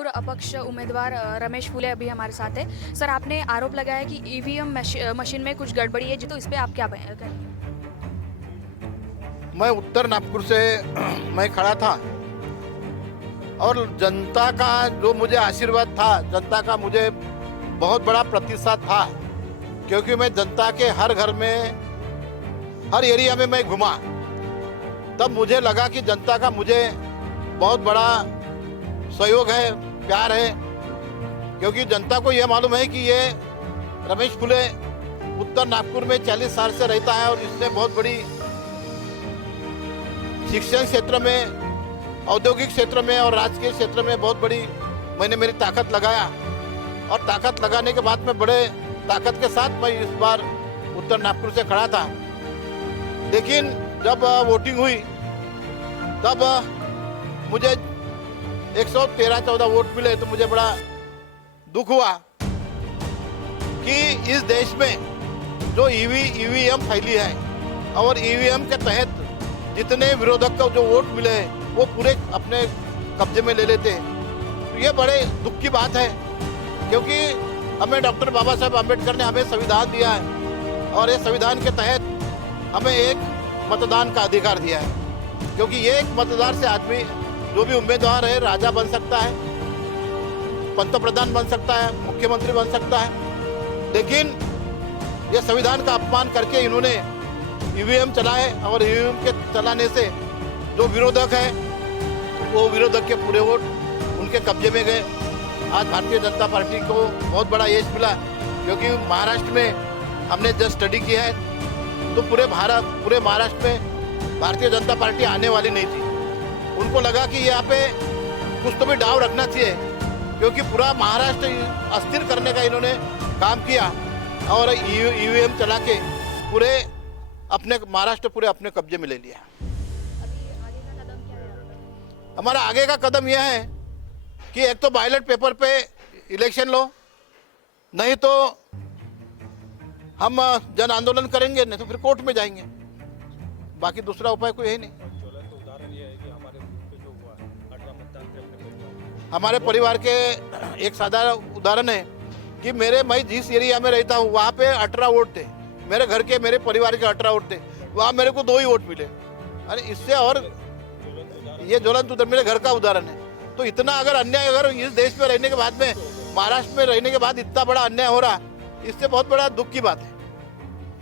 नागपुर अपक्ष उम्मीदवार रमेश फूले अभी हमारे साथ है। सर, आपने आरोप लगाया कि ईवीएम मशीन में कुछ गड़बड़ी है, जी, तो इस पे आप क्या करेंगे? मैं उत्तर नागपुर से मैं खड़ा था और जनता का जो मुझे आशीर्वाद था, जनता का मुझे बहुत बड़ा प्रतिसाद था, क्योंकि मैं जनता के हर घर में, हर एरिया में मैं घुमा। तब मुझे लगा कि जनता का मुझे बहुत बड़ा सहयोग है, प्यार है, क्योंकि जनता को यह मालूम है कि ये रमेश फूले उत्तर नागपुर में 40 साल से रहता है और इसने बहुत बड़ी शिक्षण क्षेत्र में, औद्योगिक क्षेत्र में और राजकीय क्षेत्र में बहुत बड़ी मैंने मेरी ताकत लगाया। और ताकत लगाने के बाद में बड़े ताकत के साथ मैं इस बार उत्तर नागपुर से खड़ा था। लेकिन जब वोटिंग हुई तब मुझे 113-14 वोट मिले, तो मुझे बड़ा दुख हुआ कि इस देश में जो ईवीएम फैली है और ईवीएम के तहत जितने विरोधक को जो वोट मिले वो पूरे अपने कब्जे में ले लेते हैं। तो ये बड़े दुख की बात है, क्योंकि हमें डॉक्टर बाबा साहब अम्बेडकर ने हमें संविधान दिया है और ये संविधान के तहत हमें एक मतदान का अधिकार दिया है, क्योंकि ये एक मतदान से आदमी जो भी उम्मीदवार है राजा बन सकता है, पंतप्रधान बन सकता है, मुख्यमंत्री बन सकता है। लेकिन ये संविधान का अपमान करके इन्होंने ईवीएम चलाए और ईवीएम के चलाने से जो विरोधक है वो विरोधक के पूरे वोट उनके कब्जे में गए। आज भारतीय जनता पार्टी को बहुत बड़ा यश मिला, क्योंकि महाराष्ट्र में हमने जस्ट स्टडी किया है तो पूरे महाराष्ट्र में भारतीय जनता पार्टी आने वाली नहीं थी। उनको लगा कि यहाँ पे कुछ तो भी डाव रखना चाहिए, क्योंकि पूरा महाराष्ट्र अस्थिर करने का इन्होंने काम किया और ईवीएम चला के पूरे अपने महाराष्ट्र पूरे अपने कब्जे में ले लिया। हमारा आगे का कदम यह है कि एक तो बैलेट पेपर पे इलेक्शन लो, नहीं तो हम जन आंदोलन करेंगे, नहीं तो फिर कोर्ट में जाएंगे। बाकी दूसरा उपाय कोई है नहीं। हमारे परिवार के एक साधारण उदाहरण है कि मैं जिस एरिया में रहता हूँ वहाँ पे 18 वोट थे, मेरे घर के, मेरे परिवार के 18 वोट थे, वहाँ मेरे को 2 ही वोट मिले। अरे इससे और ये ज्वलंत उदाहरण मेरे घर का उदाहरण है। तो इतना अगर अन्याय अगर इस देश में रहने के बाद में, महाराष्ट्र में रहने के बाद इतना बड़ा अन्याय हो रहा, इससे बहुत बड़ा दुख की बात है।